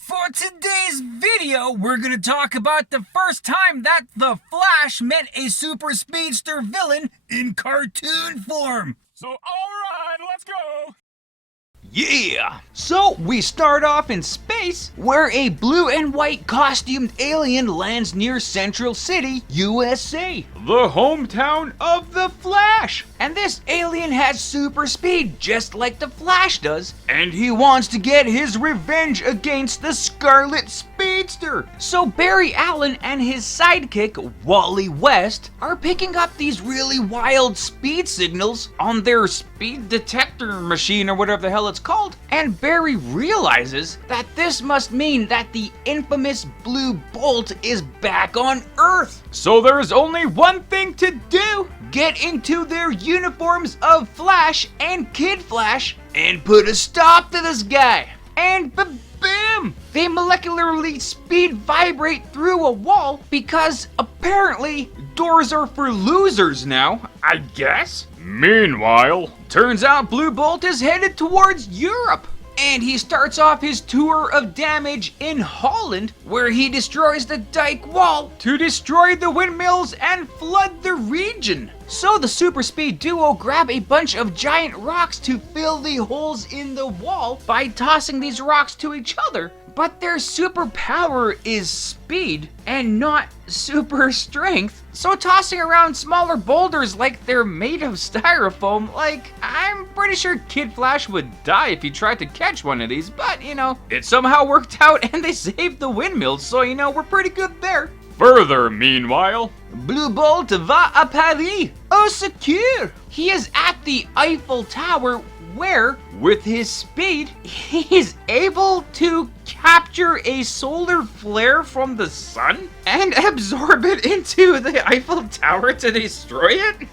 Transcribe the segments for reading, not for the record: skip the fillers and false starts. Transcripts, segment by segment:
For today's video, we're gonna talk about the first time that the Flash met a super speedster villain in cartoon form. So, alright, let's go! Yeah! So we start off in space, where a blue and white costumed alien lands near Central City, USA, the hometown of the Flash. And this alien has super speed, just like the Flash does, and he wants to get his revenge against the Scarlet Speedster. So Barry Allen and his sidekick, Wally West, are picking up these really wild speed signals on their speed detector machine, or whatever the hell it's called, and Barry realizes that this must mean that the infamous Blue Bolt is back on Earth. So there's only one thing to do: get into their uniforms of Flash and Kid Flash and put a stop to this guy. And bam! They molecularly speed vibrate through a wall because apparently doors are for losers now, I guess. Meanwhile, Turns out Blue Bolt is headed towards Europe, and he starts off his tour of damage in Holland, where he destroys the dike wall to destroy the windmills and flood the region. So the super speed duo grab a bunch of giant rocks to fill the holes in the wall by tossing these rocks to each other. But their superpower is speed and not super strength. So tossing around smaller boulders like they're made of styrofoam, like, I'm pretty sure Kid Flash would die if he tried to catch one of these, but you know, it somehow worked out and they saved the windmills, so you know, we're pretty good there. meanwhile, Blue Bolt va à Paris, au secours! He is at the Eiffel Tower where, with his speed, he is able to capture a solar flare from the sun and absorb it into the Eiffel Tower to destroy it?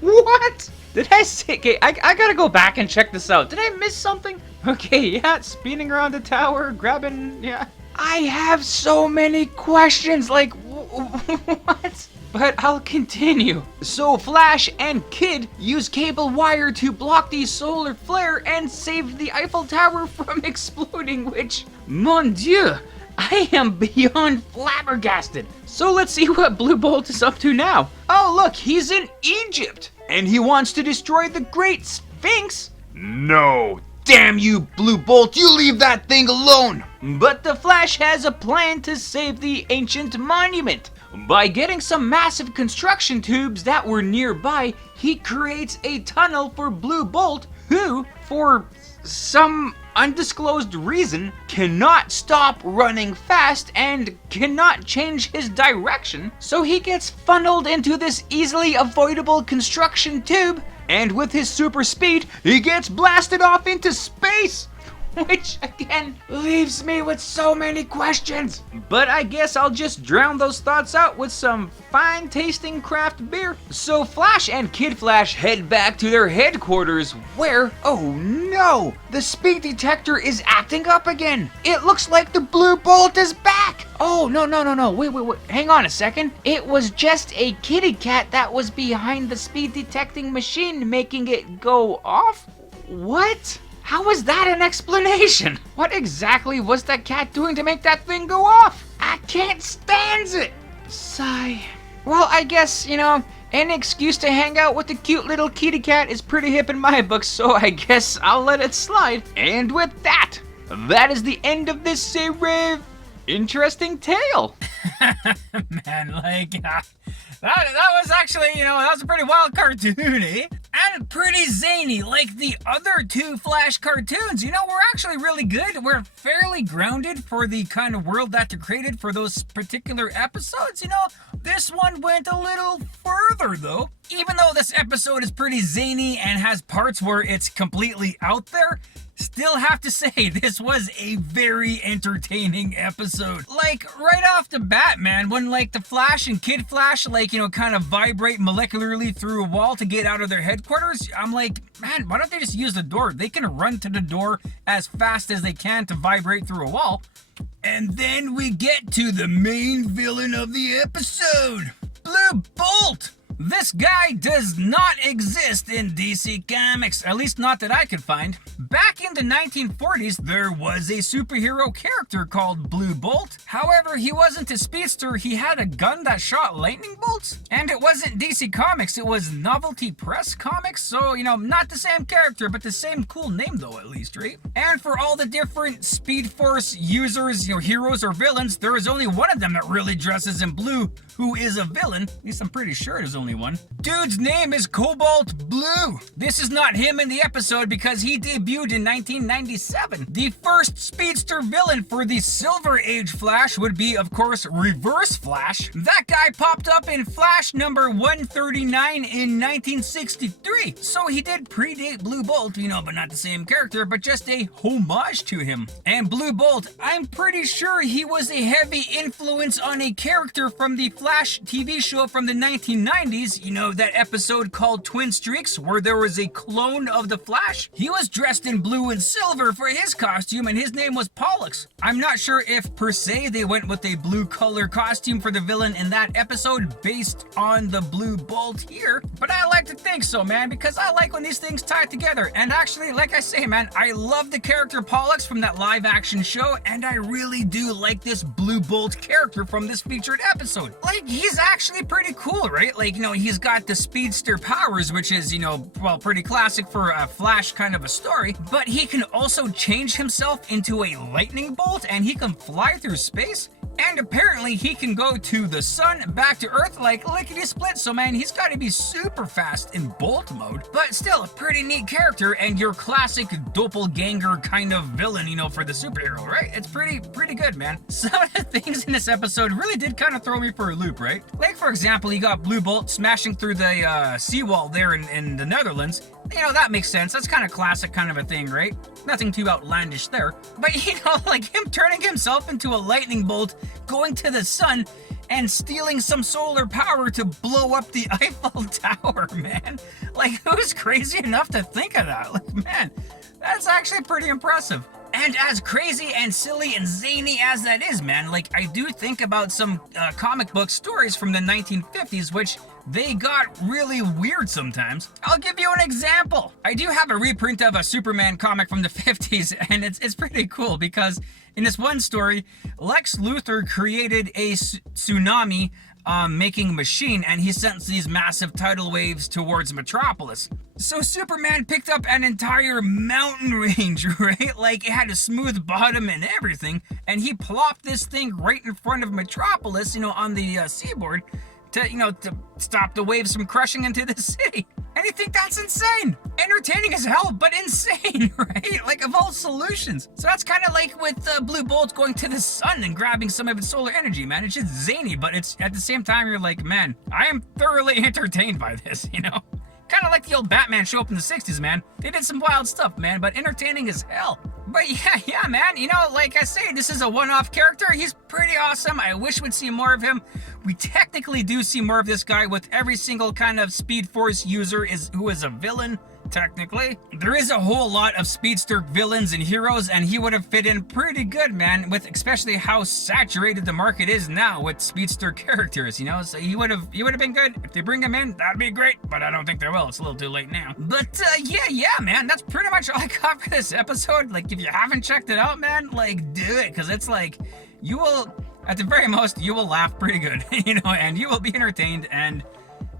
What? Did I say? Okay, I gotta go back and check this out. Did I miss something? Okay, yeah, spinning around the tower, grabbing, yeah. I have so many questions, like, what? But I'll continue. So Flash and Kid use cable wire to block the solar flare and save the Eiffel Tower from exploding, which, mon dieu, I am beyond flabbergasted. So let's see what Blue Bolt is up to now. Oh look, he's in Egypt, and he wants to destroy the Great Sphinx. no. Damn you, Blue Bolt, you leave that thing alone! But the Flash has a plan to save the ancient monument. By getting some massive construction tubes that were nearby, he creates a tunnel for Blue Bolt, who, for some undisclosed reason, cannot stop running fast and cannot change his direction. So he gets funneled into this easily avoidable construction tube, and with his super speed, he gets blasted off into space. Which, again, leaves me with so many questions. But I guess I'll just drown those thoughts out with some fine-tasting craft beer. So Flash and Kid Flash head back to their headquarters where, oh no, the speed detector is acting up again. It looks like the Blue Bolt is back. Oh, no, wait, hang on a second. It was just a kitty cat that was behind the speed detecting machine making it go off? What? How is that an explanation? What exactly was that cat doing to make that thing go off? I can't stand it. Sigh. Well, I guess, you know, any excuse to hang out with the cute little kitty cat is pretty hip in my book, so I guess I'll let it slide. And with that, that is the end of this interesting tale. Man, like, that was actually, you know, that was a pretty wild cartoon, eh? And pretty zany, like the other two Flash cartoons. You know, we're actually really good. We're fairly grounded for the kind of world that they're created for those particular episodes. You know, this one went a little further, though. Even though this episode is pretty zany and has parts where it's completely out there, still have to say, this was a very entertaining episode. Like, right off the bat, man, when, like, the Flash and Kid Flash, like, you know, kind of vibrate molecularly through a wall to get out of their headquarters, I'm like, man, why don't they just use the door? They can run to the door as fast as they can to vibrate through a wall. And then we get to the main villain of the episode, Blue Bolt. This guy does not exist in DC Comics, at least not that I could find. Back in the 1940s, there was a superhero character called Blue Bolt. However, he wasn't a speedster, he had a gun that shot lightning bolts. And it wasn't DC Comics, it was Novelty Press Comics, so, not the same character, but the same cool name though, at least, right? And for all the different Speed Force users, heroes or villains, there is only one of them that really dresses in blue, who is a villain. At least I'm pretty sure there's only one. Dude's name is Cobalt Blue. This is not him in the episode because he debuted in 1997. The first speedster villain for the Silver Age Flash would be, of course, Reverse Flash. That guy popped up in Flash number 139 in 1963. So he did predate Blue Bolt, but not the same character, but just a homage to him. And Blue Bolt, I'm pretty sure he was a heavy influence on a character from the Flash TV show from the 1990s, that episode called Twin Streaks, where there was a clone of the Flash. He was dressed in blue and silver for his costume, and his name was Pollux. I'm not sure if, per se, they went with a blue color costume for the villain in that episode based on the Blue Bolt here, but I like to think so, man, because I like when these things tie together. And actually, like I say, man, I love the character Pollux from that live action show, and I really do like this Blue Bolt character from this featured episode. Like, he's actually pretty cool, right? Like, he's got the speedster powers, which is, pretty classic for a Flash kind of a story, but he can also change himself into a lightning bolt, and he can fly through space. And apparently he can go to the sun, back to Earth like lickety-split, so man, he's got to be super fast in Bolt mode. But still, a pretty neat character, and your classic doppelganger kind of villain, for the superhero, right? It's pretty good, man. Some of the things in this episode really did kind of throw me for a loop, right? Like, for example, you got Blue Bolt smashing through the seawall there in the Netherlands. That makes sense. That's kind of classic kind of a thing, right? Nothing too outlandish there. But, like him turning himself into a lightning bolt, going to the sun, and stealing some solar power to blow up the Eiffel Tower, man. Like, who's crazy enough to think of that? Like, man, that's actually pretty impressive. And as crazy and silly and zany as that is, man, like, I do think about some comic book stories from the 1950s, which they got really weird sometimes. I'll give you an example. I do have a reprint of a Superman comic from the 50s, and it's pretty cool because in this one story, Lex Luthor created a tsunami making machine, and he sent these massive tidal waves towards Metropolis. So Superman picked up an entire mountain range, right? Like, it had a smooth bottom and everything, and he plopped this thing right in front of Metropolis, on the seaboard, to stop the waves from crushing into the city. And you think that's insane? Entertaining as hell, but insane, right? Like, of all solutions. So that's kind of like with Blue Bolt going to the sun and grabbing some of its solar energy, man. It's just zany, but it's at the same time, you're like, man, I am thoroughly entertained by this, Kind of like the old Batman show up in the 60s, man. They did some wild stuff, man, but entertaining as hell. But yeah, man, like I say, this is a one-off character. He's pretty awesome. I wish we'd see more of him. We technically do see more of this guy with every single kind of Speed Force user who is a villain. Technically, there is a whole lot of speedster villains and heroes, and he would have fit in pretty good, man, with especially how saturated the market is now with speedster characters, so he would have been good. If they bring him in, that'd be great, but I don't think they will. It's a little too late now. But yeah, man, that's pretty much all I got for this episode. Like, if you haven't checked it out, man, like, do it, because it's like, you will, at the very most, you will laugh pretty good, and you will be entertained, and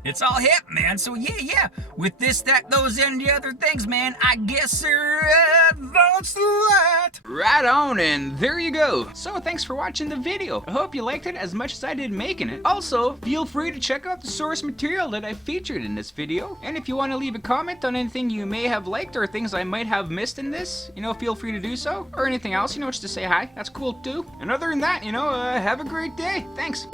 it's all hip, man. So yeah. With this, that, those, and the other things, man, I guess that's that. Right on, and there you go. So thanks for watching the video. I hope you liked it as much as I did making it. Also, feel free to check out the source material that I featured in this video. And if you want to leave a comment on anything you may have liked or things I might have missed in this, feel free to do so. Or anything else, just to say hi. That's cool too. And other than that, have a great day. Thanks.